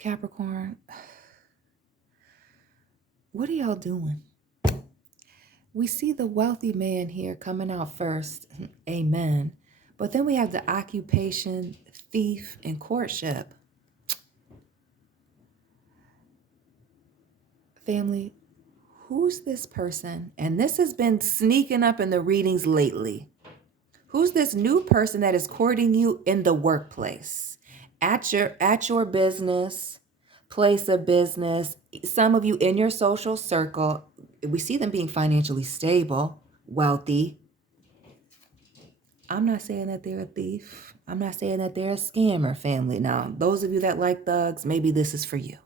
Capricorn, what are y'all doing? We see the wealthy man here coming out first. Amen. But then we have the occupation, thief, and courtship. Family, who's this person? And this has been sneaking up in the readings lately. Who's this new person that is courting you in the workplace, at your business, place of business? Some of you in your social circle, we see them being financially stable, wealthy. I'm not saying that they're a thief. I'm not saying that they're a scammer, family. Now, those of you that like thugs, maybe this is for you.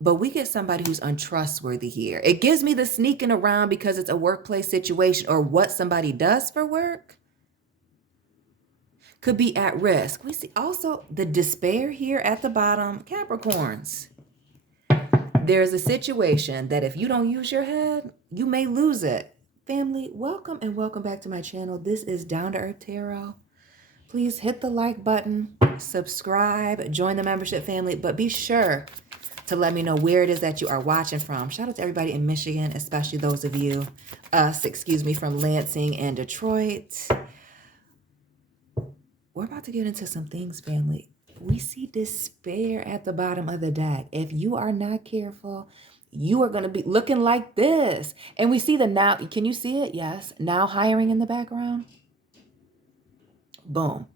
But we get somebody who's untrustworthy here. It gives me the sneaking around because it's a workplace situation or what somebody does for work could be at risk. We see also the despair here at the bottom. Capricorns, there's a situation that if you don't use your head, you may lose it. Family, welcome and welcome back to my channel. This is Down to Earth Tarot. Please hit the like button, subscribe, join the membership family, but be sure to let me know where it is that you are watching from. Shout out to everybody in Michigan, especially those of you, from Lansing and Detroit. We're about to get into some things, family. We see despair at the bottom of the deck. If you are not careful, you are going to be looking like this. And we see the now. Can you see it? Yes. Now hiring in the background. Boom.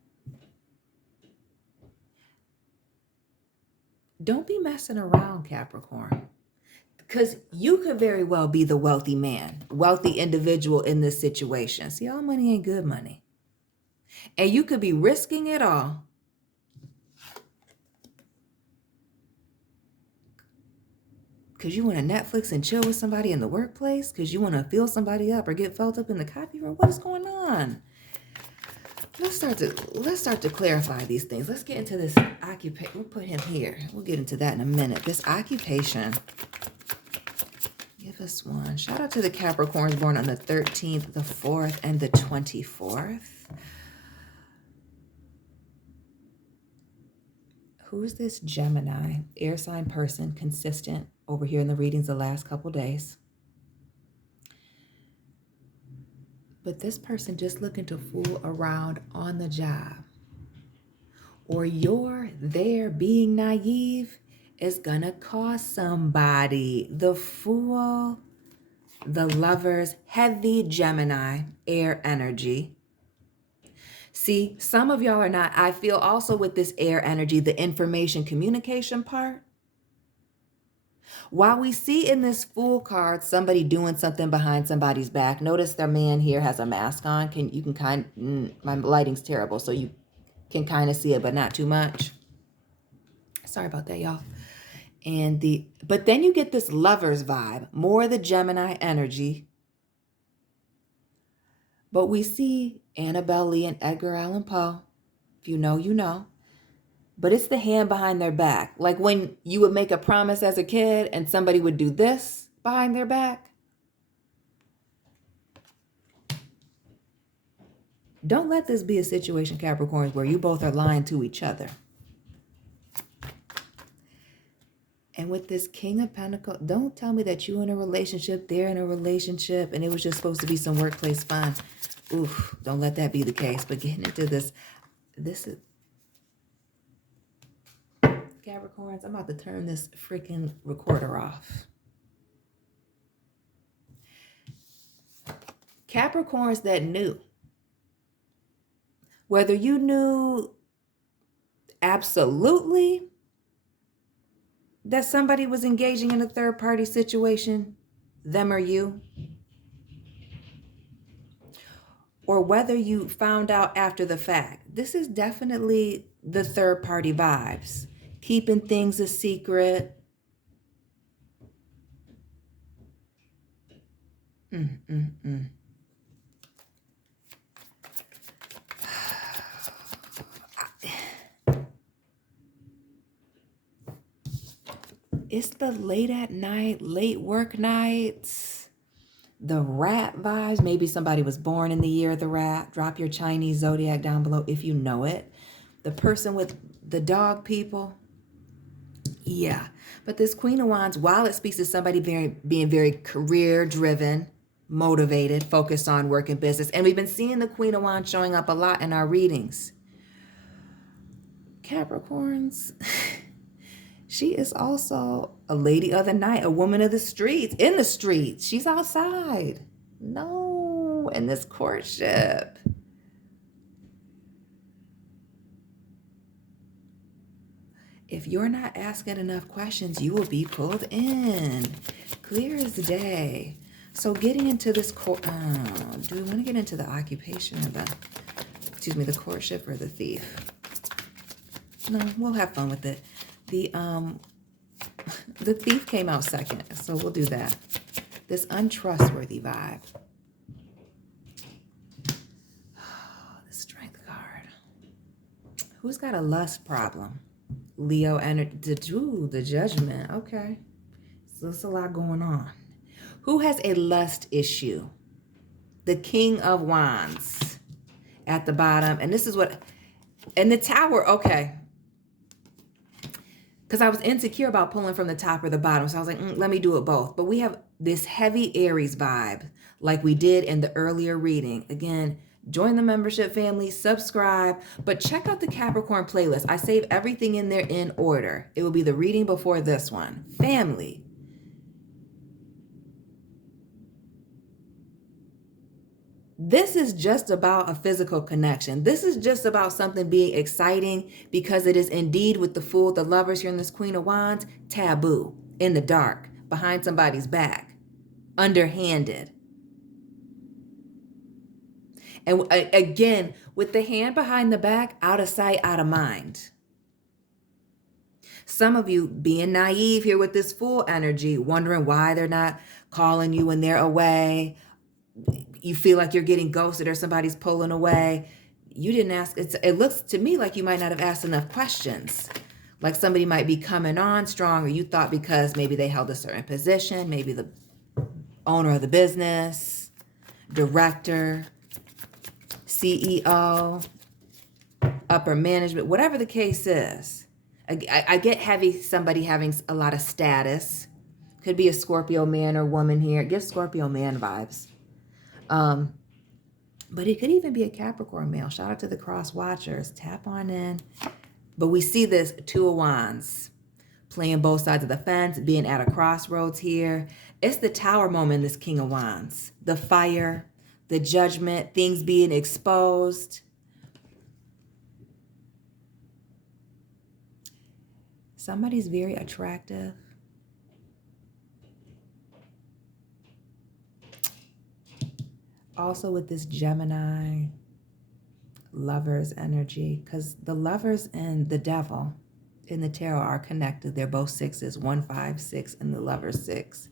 Don't be messing around, Capricorn. Because you could very well be the wealthy man, wealthy individual in this situation. See, all money ain't good money. And you could be risking it all because you want to Netflix and chill with somebody in the workplace, because you want to feel somebody up or get felt up in the copy room. What is going on? Let's start to clarify these things. Let's get into this occupation. We'll put him here. We'll get into that in a minute. This occupation. Give us one. Shout out to the Capricorns born on the 13th, the 4th, and the 24th. Who is this Gemini, air sign person, consistent over here in the readings the last couple days? But this person just looking to fool around on the job. Or you're there being naive is gonna cost somebody. The Fool, the Lovers, heavy Gemini, air energy. See, some of y'all are not. I feel also with this air energy, the information communication part. While we see in this Fool card somebody doing something behind somebody's back, notice their man here has a mask on. My lighting's terrible, so you can kind of see it, but not too much. Sorry about that, y'all. But then you get this Lovers vibe, more the Gemini energy. But we see Annabelle Lee and Edgar Allan Poe. If you know, you know. But it's the hand behind their back. Like when you would make a promise as a kid and somebody would do this behind their back. Don't let this be a situation, Capricorns, where you both are lying to each other. And with this King of Pentacles, don't tell me that you're in a relationship, they're in a relationship, and it was just supposed to be some workplace fun. Oof, don't let that be the case. But getting into this is... Capricorns, I'm about to turn this freaking recorder off. Capricorns that knew. Whether you knew absolutely that somebody was engaging in a third-party situation, them or you, or whether you found out after the fact. This is definitely the third-party vibes. Keeping things a secret. It's the late at night, late work nights. The rat vibes. Maybe somebody was born in the year of the rat. Drop your Chinese zodiac down below if you know it. The person with the dog people. Yeah. But this Queen of Wands, while it speaks to somebody being very career driven, motivated, focused on work and business, and we've been seeing the Queen of Wands showing up a lot in our readings. Capricorns, she is also a lady of the night, a woman of the streets, in the streets. She's outside. No, in this courtship. If you're not asking enough questions, you will be pulled in. Clear as day. So getting into this do we want to get into the occupation or the courtship or the thief? No, we'll have fun with it. The thief came out second, so we'll do that. This untrustworthy vibe. The strength card. Who's got a lust problem? Leo energy, the judgment. Okay. So there's a lot going on. Who has a lust issue? The King of Wands at the bottom. And this is what, and the Tower, okay. Because I was insecure about pulling from the top or the bottom. So I was like, let me do it both. But we have this heavy Aries vibe like we did in the earlier reading. Again, join the membership family, subscribe, but check out the Capricorn playlist. I save everything in there in order. It will be the reading before this one. Family. This is just about a physical connection. This is just about something being exciting because it is indeed with the Fool, the Lovers here in this Queen of Wands, taboo, in the dark, behind somebody's back, underhanded. And again, with the hand behind the back, out of sight, out of mind. Some of you being naive here with this Fool energy, wondering why they're not calling you when they're away. You feel like you're getting ghosted or somebody's pulling away. You didn't ask. It looks to me like you might not have asked enough questions. Like somebody might be coming on strong, or you thought because maybe they held a certain position, maybe the owner of the business, director, CEO, upper management, whatever the case is. I get heavy, somebody having a lot of status. Could be a Scorpio man or woman here. It gives Scorpio man vibes. But it could even be a Capricorn male. Shout out to the cross watchers. Tap on in. But we see this Two of Wands playing both sides of the fence, being at a crossroads here. It's the Tower moment, this King of Wands. The fire, the judgment, things being exposed. Somebody's very attractive. Also with this Gemini Lovers energy, because the Lovers and the Devil in the tarot are connected. They're both sixes, 1, 5, 6, and the Lovers 6.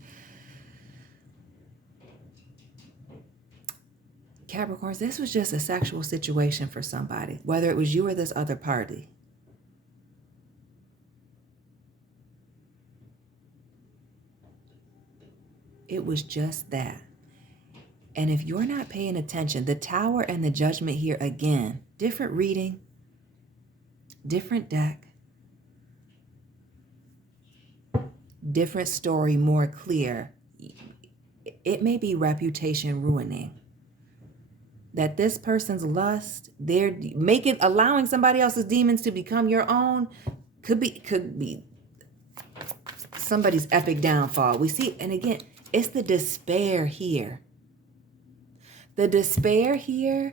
Capricorns, this was just a sexual situation for somebody, whether it was you or this other party. It was just that. And if you're not paying attention, the Tower and the Judgment here again, different reading, different deck, different story, more clear. It may be reputation ruining. That this person's lust, they're allowing somebody else's demons to become your own, could be somebody's epic downfall. We see, and again, it's the despair here. The despair here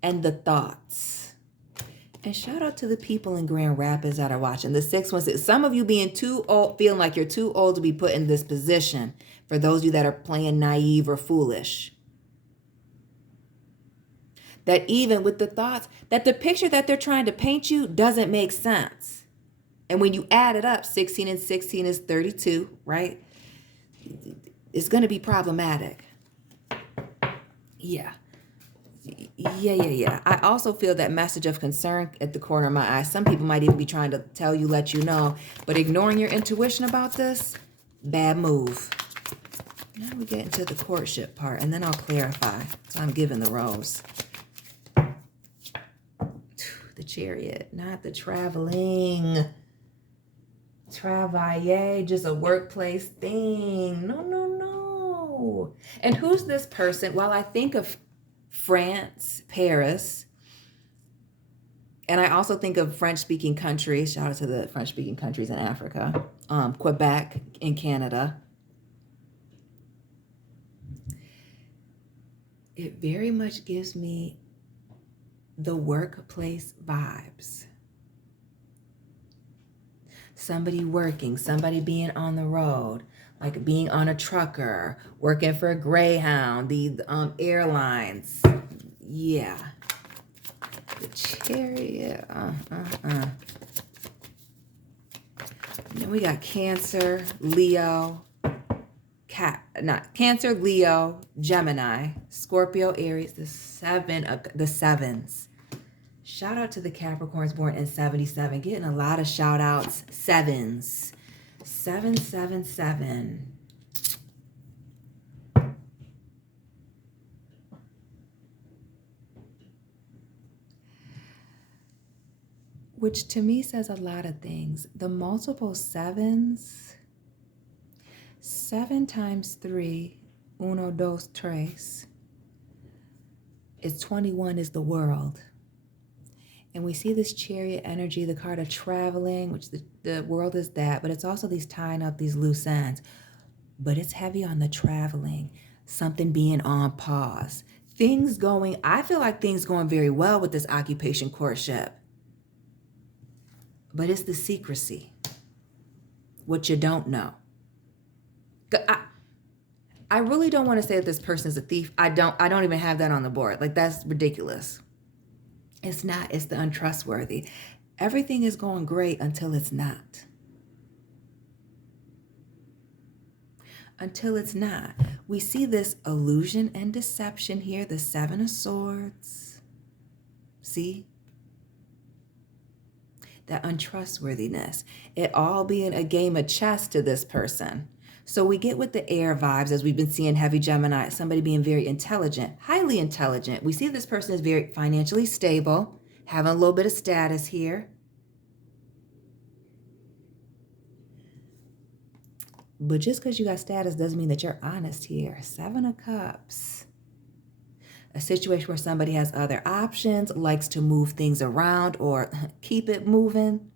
and the thoughts. And shout out to the people in Grand Rapids that are watching. The 616. Some of you being too old, feeling like you're too old to be put in this position. For those of you that are playing naive or foolish. That even with the thoughts, that the picture that they're trying to paint you doesn't make sense. And when you add it up, 16 and 16 is 32, right? It's going to be problematic. Yeah. I also feel that message of concern at the corner of my eye. Some people might even be trying to tell you, let you know. But ignoring your intuition about this, bad move. Now we get into the courtship part, and then I'll clarify. So I'm giving the rose. The Chariot, not the traveling. Travailler, just a workplace thing. No, no, no. And who's this person? Well, I think of France, Paris, and I also think of French-speaking countries. Shout out to the French-speaking countries in Africa. Quebec in Canada. It very much gives me the workplace vibes. Somebody working, somebody being on the road, like being on a trucker, working for Greyhound, the airlines. Yeah. The Chariot. Then we got Cancer, Leo, Cancer, Leo, Gemini, Scorpio, Aries, the sevens. Shout out to the Capricorns born in 77. Getting a lot of shout outs. Sevens. 777. Which to me says a lot of things. The multiple sevens. 7 times 3. Uno, dos, tres. Is 21 is the world. And we see this Chariot energy, the card of traveling, which the world is that, but it's also these tying up these loose ends. But it's heavy on the traveling, something being on pause. I feel like things going very well with this occupation courtship. But it's the secrecy, what you don't know. I really don't want to say that this person is a thief. I don't even have that on the board. Like, that's ridiculous. It's not. It's the untrustworthy. Everything is going great until it's not. Until it's not. We see this illusion and deception here, the 7 of Swords. See? That untrustworthiness. It all being a game of chess to this person. So we get with the air vibes, as we've been seeing heavy Gemini, somebody being very intelligent, highly intelligent. We see this person is very financially stable, having a little bit of status here. But just because you got status doesn't mean that you're honest here. 7 of Cups. A situation where somebody has other options, likes to move things around or keep it moving.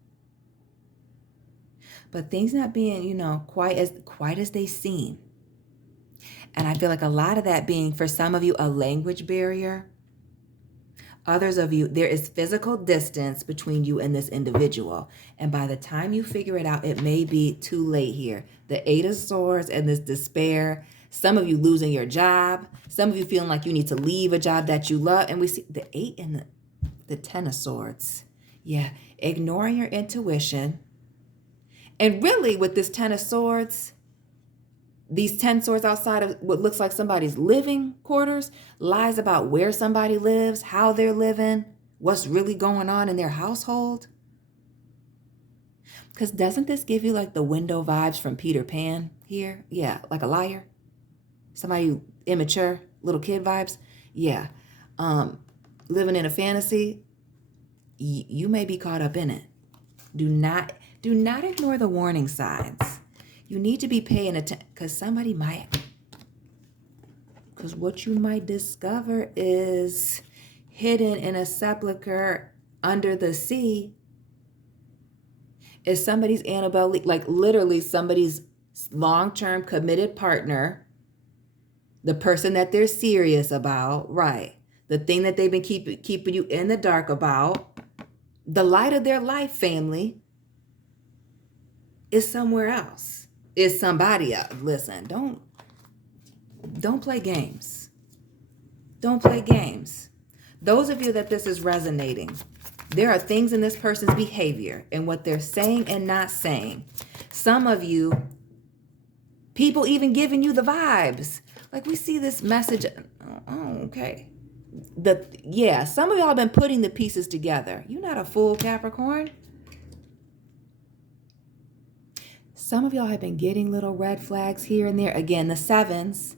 But things not being, quite as they seem. And I feel like a lot of that being, for some of you, a language barrier. Others of you, there is physical distance between you and this individual. And by the time you figure it out, it may be too late here. The 8 of Swords and this despair. Some of you losing your job. Some of you feeling like you need to leave a job that you love. And we see the 8 and the 10 of Swords. Yeah, ignoring your intuition. And really, with this 10 of Swords, these 10 swords outside of what looks like somebody's living quarters, lies about where somebody lives, how they're living, what's really going on in their household. Because doesn't this give you like the window vibes from Peter Pan here? Yeah, like a liar. Somebody immature, little kid vibes. Yeah. Living in a fantasy, you may be caught up in it. Do not ignore the warning signs. You need to be paying attention, because what you might discover is hidden in a sepulcher under the sea is somebody's Annabelle, like literally somebody's long-term committed partner, the person that they're serious about, right? The thing that they've been keeping you in the dark about, the light of their life, family, is somewhere else. Is somebody else. Listen, don't play games. Don't play games. Those of you that this is resonating, there are things in this person's behavior and what they're saying and not saying. Some of you, people even giving you the vibes. Like we see this message. Oh, okay. Some of y'all have been putting the pieces together. You're not a fool, Capricorn. Some of y'all have been getting little red flags here and there. Again, the 7s,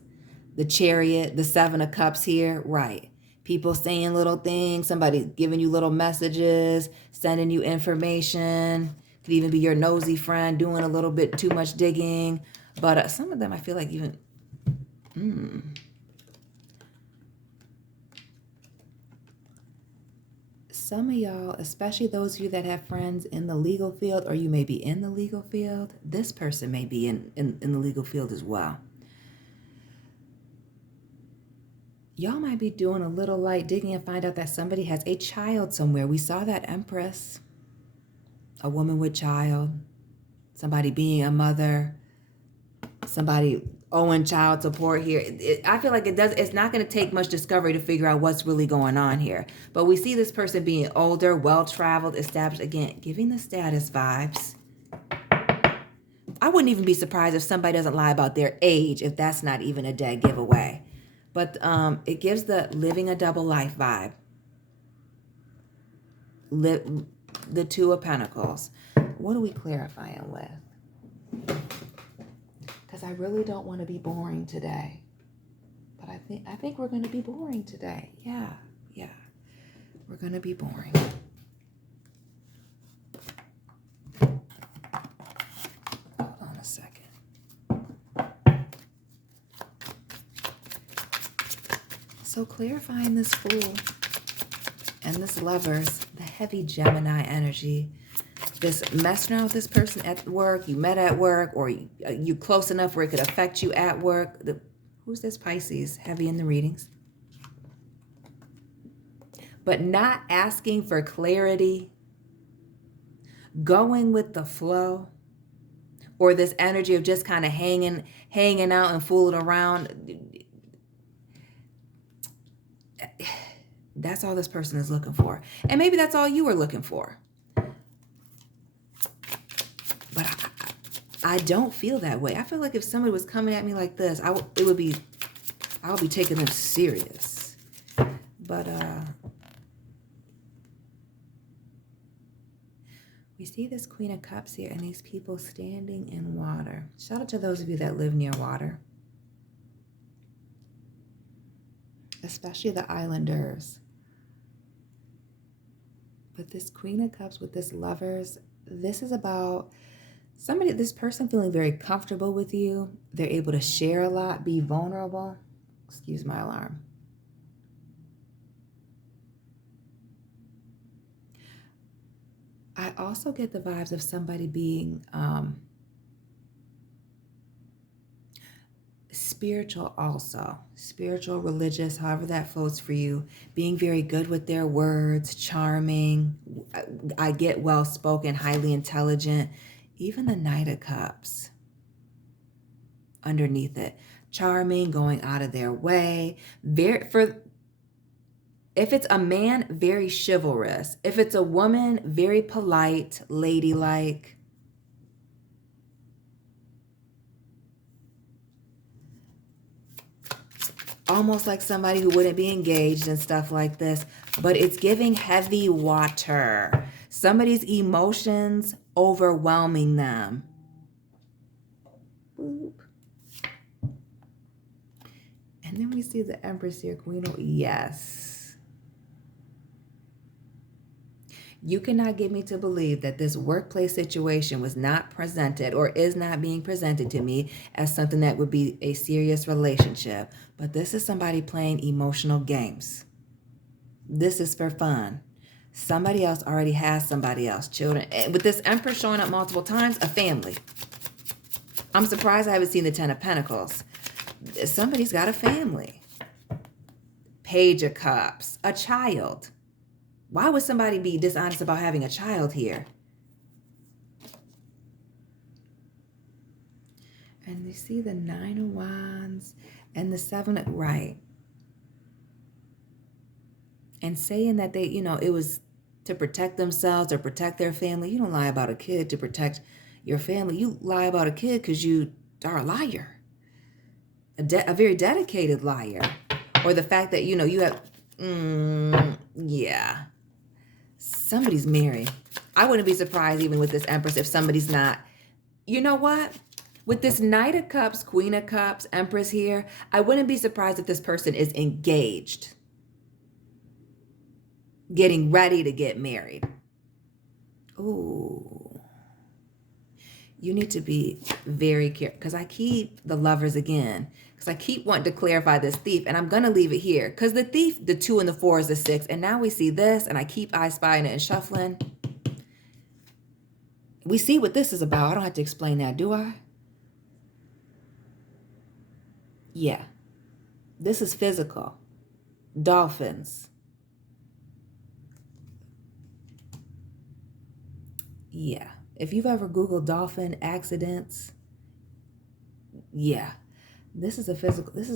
the Chariot, the 7 of Cups here. Right. People saying little things. Somebody giving you little messages, sending you information, Could even be your nosy friend doing a little bit too much digging. But some of them I feel like even... Some of y'all, especially those of you that have friends in the legal field, or you may be in the legal field, this person may be in the legal field as well. Y'all might be doing a little light digging and find out that somebody has a child somewhere. We saw that Empress, a woman with child, somebody being a mother, somebody owing child support here. I feel like it's not going to take much discovery to figure out what's really going on here. But we see this person being older, well-traveled, established, again, giving the status vibes. I wouldn't even be surprised if somebody doesn't lie about their age, if that's not even a dead giveaway. But it gives the living a double life vibe. The Two of Pentacles. What are we clarifying with? Because I really don't want to be boring today. But I think we're going to be boring today. Yeah. We're going to be boring. Hold on a second. So clarifying this Fool and this Lovers, the heavy Gemini energy, this messing around with this person at work, you met at work, or you close enough where it could affect you at work. Who's this Pisces? Heavy in the readings. But not asking for clarity, going with the flow, or this energy of just kind of hanging out and fooling around. That's all this person is looking for. And maybe that's all you were looking for. But I don't feel that way. I feel like if somebody was coming at me like this, I would be taking them serious. But we see this Queen of Cups here and these people standing in water. Shout out to those of you that live near water. Especially the islanders. But this Queen of Cups with this Lovers, this is about this person feeling very comfortable with you. They're able to share a lot, be vulnerable. Excuse my alarm. I also get the vibes of somebody being spiritual also. Spiritual, religious, however that floats for you. Being very good with their words, charming. I get well-spoken, highly intelligent. Even the Knight of Cups underneath it. Charming, going out of their way. If it's a man, very chivalrous. If it's a woman, very polite, ladylike. Almost like somebody who wouldn't be engaged and stuff like this. But it's giving heavy water. Somebody's emotions overwhelming them. Boop. And then we see the Empress here, Queen of... Yes. You cannot get me to believe that this workplace situation was not presented or is not being presented to me as something that would be a serious relationship. But this is somebody playing emotional games. This is for fun. Somebody else already has somebody else, children. And with this Empress showing up multiple times, a family. I'm surprised I haven't seen the Ten of Pentacles. Somebody's got a family. Page of Cups, a child. Why would somebody be dishonest about having a child here? And you see the Nine of Wands and the Seven of... Right. And saying that they, it was to protect themselves or protect their family. You don't lie about a kid to protect your family. You lie about a kid because you are a liar. A very dedicated liar. Or the fact that, you have... yeah. Somebody's married. I wouldn't be surprised even with this Empress if somebody's not. You know what? With this Knight of Cups, Queen of Cups, Empress here, I wouldn't be surprised if this person is engaged. Getting ready to get married. Ooh. You need to be very careful, because I keep the Lovers again, because I keep wanting to clarify this Thief, and I'm going to leave it here, because the Thief, the 2 and the 4 is the 6, and now we see this, and I keep I spying it and shuffling. We see what this is about. I don't have to explain that, do I? Yeah. This is physical. Dolphins. Yeah. If you've ever Googled dolphin accidents, yeah. This is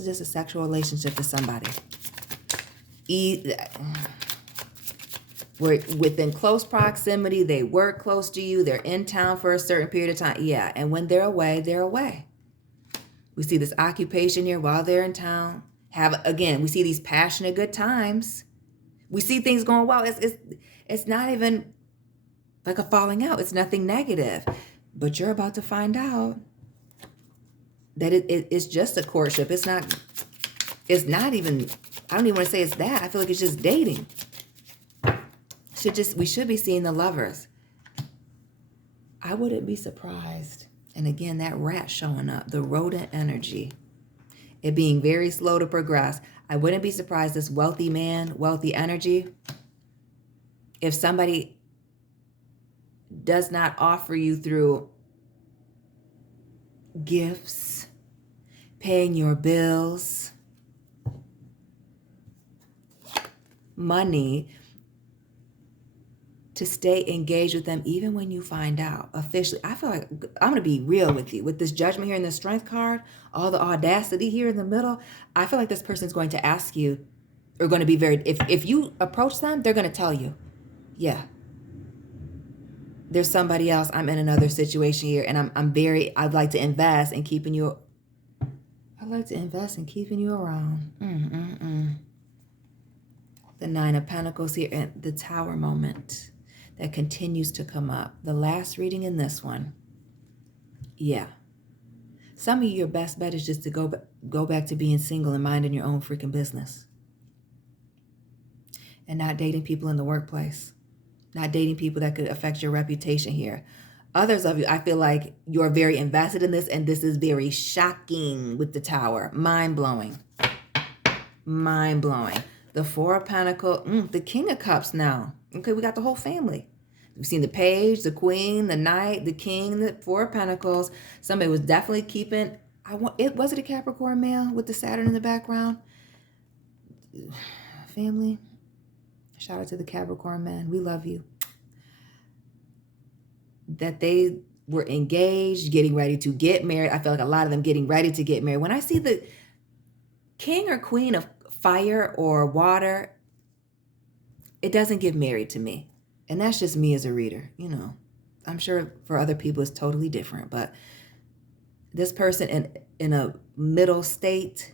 just a sexual relationship with somebody. We're within close proximity. They work close to you. They're in town for a certain period of time. Yeah. And when they're away, they're away. We see this occupation here while they're in town. We see these passionate good times. We see things going well. It's not even like a falling out. It's nothing negative. But you're about to find out that it's just a courtship. It's not even, I don't even want to say it's that. I feel like it's just dating. We should be seeing the Lovers. I wouldn't be surprised. And again, that rat showing up, the rodent energy, it being very slow to progress. I wouldn't be surprised this wealthy man, wealthy energy, if somebody does not offer you through gifts, paying your bills, money, to stay engaged with them even when you find out officially. I feel like I'm going to be real with you. With this Judgment here in the Strength card, all the audacity here in the middle, I feel like this person's going to ask you, or going to be very, if you approach them, they're going to tell you, yeah, there's somebody else. I'm in another situation here, and I'd like to invest in keeping you. I'd like to invest in keeping you around. The 9 of Pentacles here, and the Tower moment that continues to come up. The last reading in this one. Yeah. Some of you, your best bet is just to go back to being single and minding your own freaking business. And not dating people in the workplace. Not dating people that could affect your reputation here. Others of you, I feel like you're very invested in this, and this is very shocking with the Tower. Mind-blowing. Mind-blowing. The 4 of Pentacles, the King of Cups now. Okay, we got the whole family. We've seen the Page, the Queen, the Knight, the King, the 4 of Pentacles. Somebody was definitely keeping, was it a Capricorn male with the Saturn in the background? Family, shout out to the Capricorn man. We love you. That they were engaged, getting ready to get married. I feel like a lot of them getting ready to get married. When I see the King or Queen of Fire or water, it doesn't give married to me. And that's just me as a reader, I'm sure for other people it's totally different, but this person in a middle state,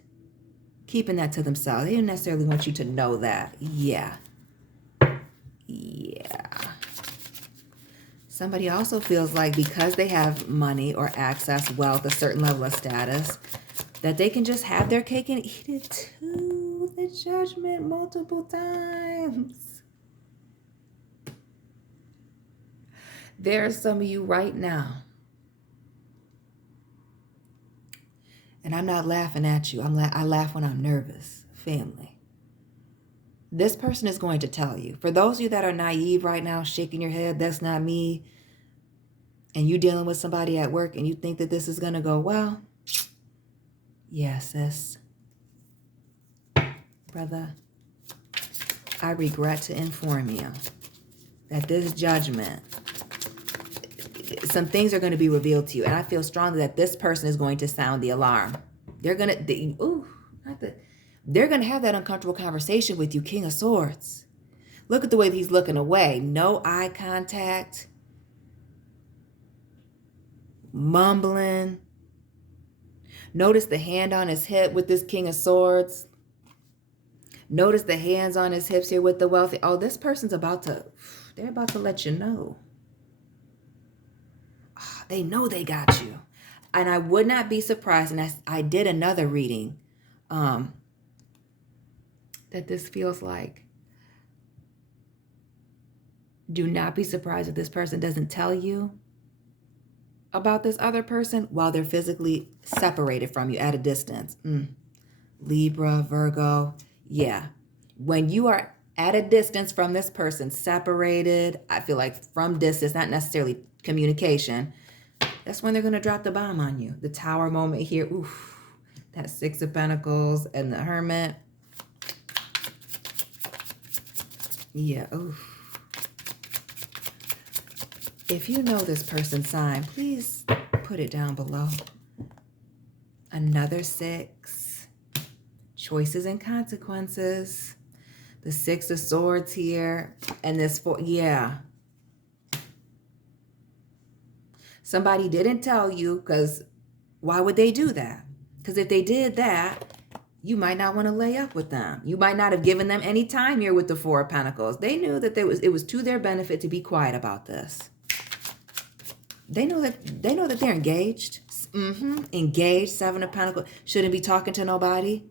keeping that to themselves. They didn't necessarily want you to know that. Yeah. Somebody also feels like because they have money or access, wealth, a certain level of status, that they can just have their cake and eat it too. The Judgment multiple times. There's some of you right now, and I'm not laughing at you. I laugh when I'm nervous. Family. This person is going to tell you. For those of you that are naive right now, shaking your head, that's not me, and you dealing with somebody at work and you think that this is going to go well, yes, sis. Brother, I regret to inform you that this Judgment, some things are going to be revealed to you. And I feel strongly that this person is going to sound the alarm. They're going to have that uncomfortable conversation with you, King of Swords. Look at the way he's looking away. No eye contact. Mumbling. Notice the hand on his hip with this King of Swords. Notice the hands on his hips here with the wealthy. Oh, this person's they're about to let you know. Oh, they know they got you. And I would not be surprised, and I did another reading, that this feels like. Do not be surprised if this person doesn't tell you about this other person while they're physically separated from you at a distance. Libra, Virgo, yeah. When you are at a distance from this person, separated, I feel like from distance, not necessarily communication, that's when they're going to drop the bomb on you. The Tower moment here, oof, that Six of Pentacles and the Hermit. Yeah, oof. If you know this person's sign, please put it down below. Another 6. Choices and consequences. The 6 of Swords here. And this 4. Yeah. Somebody didn't tell you, because why would they do that? Because if they did that, you might not want to lay up with them. You might not have given them any time here with the 4 of Pentacles. They knew that it was to their benefit to be quiet about this. They know that they're engaged. Engaged, 7 of Pentacles. Shouldn't be talking to nobody.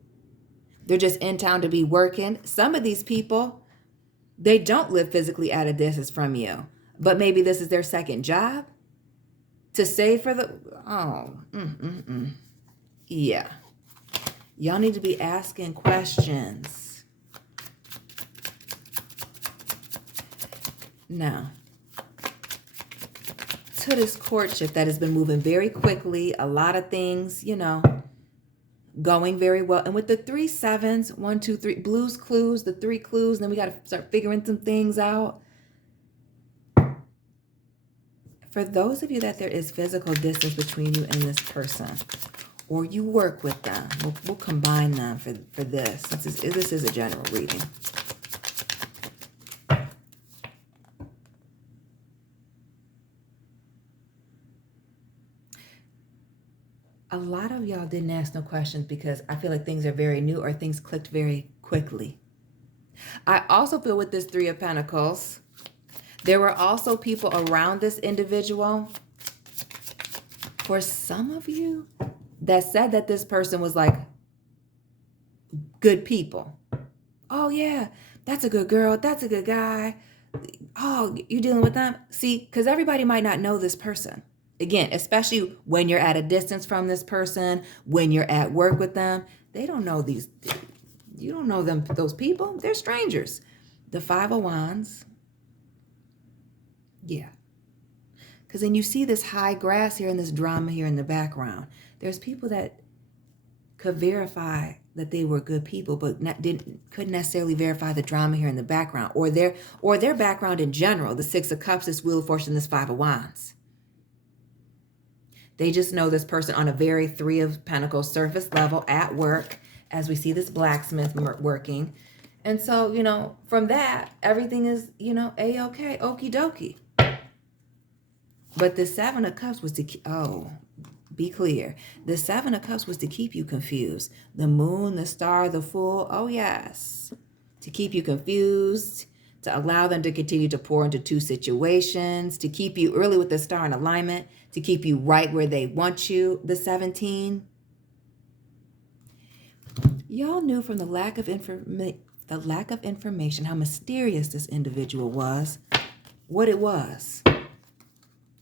They're just in town to be working. Some of these people, they don't live physically at a distance from you. But maybe this is their second job. To save for the... Yeah. Y'all need to be asking questions. Now, to this courtship that has been moving very quickly, a lot of things, going very well. And with the 3 sevens, 1, 2, 3, blues clues, the 3 clues, then we got to start figuring some things out. For those of you that there is physical distance between you and this person, or you work with them, we'll combine them for this. This is a general reading. A lot of y'all didn't ask no questions because I feel like things are very new or things clicked very quickly. I also feel with this 3 of Pentacles, there were also people around this individual, for some of you, that said that this person was like good people. Oh yeah, that's a good girl. That's a good guy. Oh, you dealing with them? See, because everybody might not know this person. Again, especially when you're at a distance from this person, when you're at work with them, they don't know these. You don't know them, those people. They're strangers. The 5 of Wands. Yeah. Because then you see this high grass here and this drama here in the background. There's people that could verify that they were good people, but couldn't necessarily verify the drama here in the background, or their background in general. The 6 of Cups, this Wheel of Fortune, this 5 of Wands. They just know this person on a very 3 of Pentacles surface level at work, as we see this blacksmith working. And so, from that, everything is, A-okay, okie dokie. But the 7 of Cups was be clear. The 7 of Cups was to keep you confused. The moon, the star, the fool, oh yes. To keep you confused, to allow them to continue to pour into 2 situations, to keep you early with the star in alignment, to keep you right where they want you, the 17. Y'all knew from the lack of information how mysterious this individual was, what it was,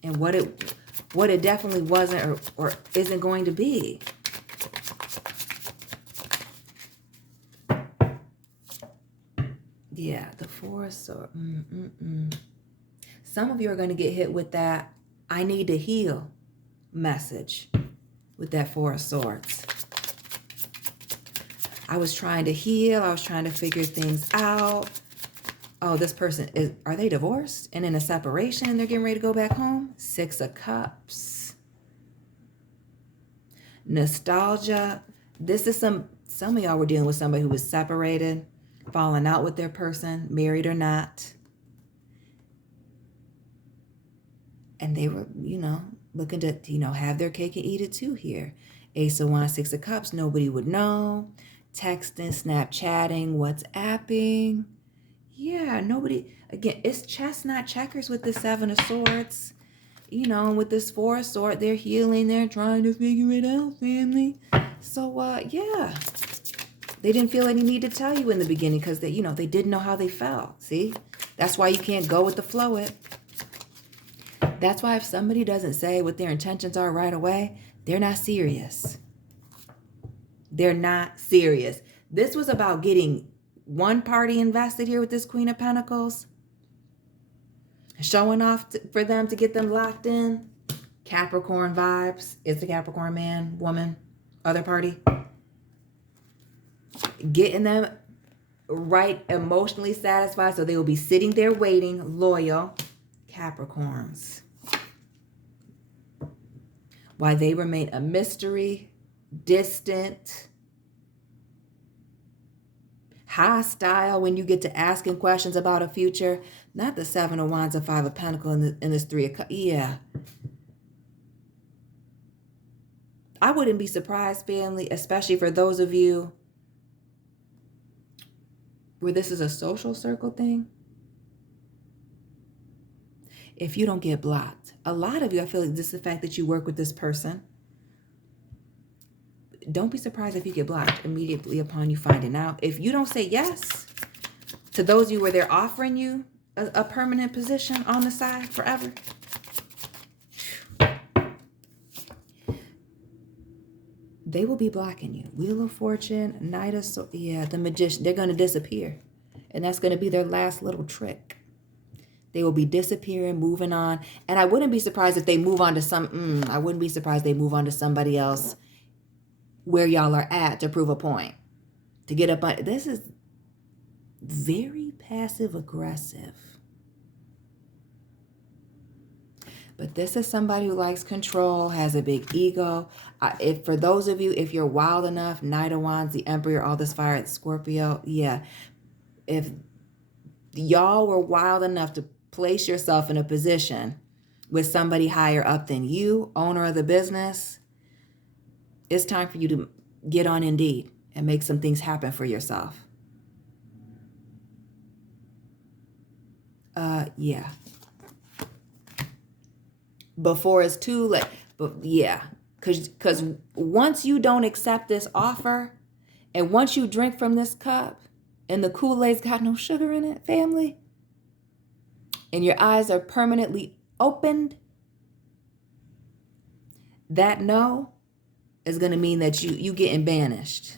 and what it definitely wasn't or isn't going to be. Yeah, the 4 of Swords. Some of you are going to get hit with that I need to heal message with that 4 of Swords. I was trying to heal. I was trying to figure things out. Oh, this person are they divorced and in a separation? They're getting ready to go back home. 6 of Cups. Nostalgia. This is some of y'all were dealing with somebody who was separated, falling out with their person, married or not. And they were, looking to, have their cake and eat it too here. Ace of Wands, 6 of Cups, nobody would know. Texting, Snapchatting, WhatsApping. Yeah, nobody, again, it's chess, not checkers with the 7 of Swords. With this 4 of Swords, they're healing, they're trying to figure it out, family. So, yeah. They didn't feel any need to tell you in the beginning because they, they didn't know how they felt. See? That's why you can't go with the flow. That's why if somebody doesn't say what their intentions are right away, they're not serious. They're not serious. This was about getting one party invested here with this Queen of Pentacles. Showing off for them to get them locked in. Capricorn vibes. It's the Capricorn man, woman, other party. Getting them right, emotionally satisfied, so they will be sitting there waiting, loyal. Capricorns. Why they remain a mystery, distant, hostile when you get to asking questions about a future. Not the Seven of Wands and Five of Pentacles and this Three of Cups. Yeah. I wouldn't be surprised, family, especially for those of you where this is a social circle thing. If you don't get blocked. A lot of you, I feel like this is the fact that you work with this person. Don't be surprised if you get blocked immediately upon you finding out. If you don't say yes to those of you where they're offering you a permanent position on the side forever. They will be blocking you. Wheel of Fortune, Knight of Swords. Yeah, the Magician. They're going to disappear. And that's going to be their last little trick. They will be disappearing, moving on. And I wouldn't be surprised if they move on to I wouldn't be surprised they move on to somebody else where y'all are at to prove a point. To get up on. This is very passive aggressive. But this is somebody who likes control, has a big ego. If for those of you, if you're wild enough, Knight of Wands, the Emperor, all this fire, Scorpio, yeah. If y'all were wild enough to place yourself in a position with somebody higher up than you, owner of the business, it's time for you to get on Indeed and make some things happen for yourself. Yeah. Before it's too late. But yeah, because once you don't accept this offer, and once you drink from this cup, and the Kool-Aid's got no sugar in it, family, and your eyes are permanently opened, that no is going to mean that you getting banished.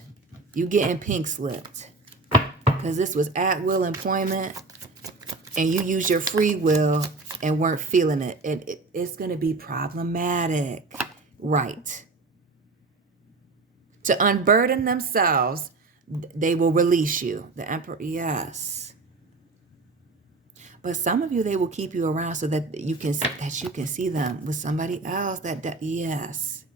You getting pink slipped. Because this was at will employment, and you use your free will and weren't feeling it. And it's going to be problematic. Right. To unburden themselves, they will release you. The Emperor, yes. But some of you, they will keep you around so that you can see them with somebody else. Yes.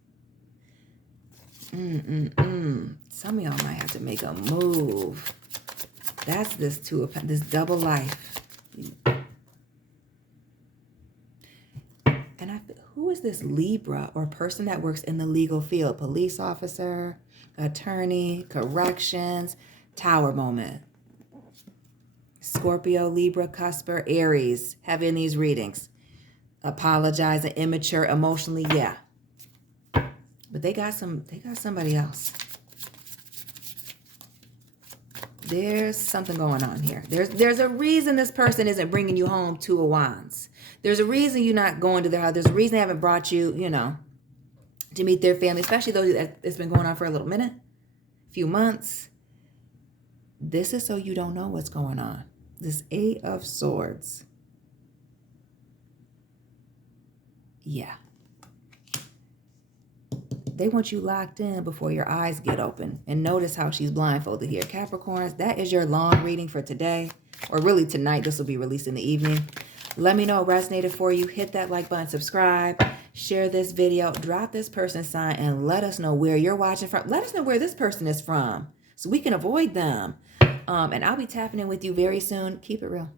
Some of y'all might have to make a move. That's this this double life. And who is this Libra or person that works in the legal field? Police officer, attorney, corrections, Tower moment. Scorpio, Libra, Cusper, Aries, having these readings. Apologizing, immature, emotionally, yeah. But they got somebody else. There's something going on here. There's a reason this person isn't bringing you home Two of Wands. There's a reason you're not going to their house. There's a reason they haven't brought you, to meet their family, especially those that it's been going on for a little minute, few months. This is so you don't know what's going on. This Eight of Swords. Yeah. They want you locked in before your eyes get open. And notice how she's blindfolded here. Capricorns, that is your long reading for today. Or really tonight. This will be released in the evening. Let me know it resonated for you. Hit that like button, subscribe, share this video, drop this person's sign, and let us know where you're watching from. Let us know where this person is from so we can avoid them. And I'll be tapping in with you very soon. Keep it real.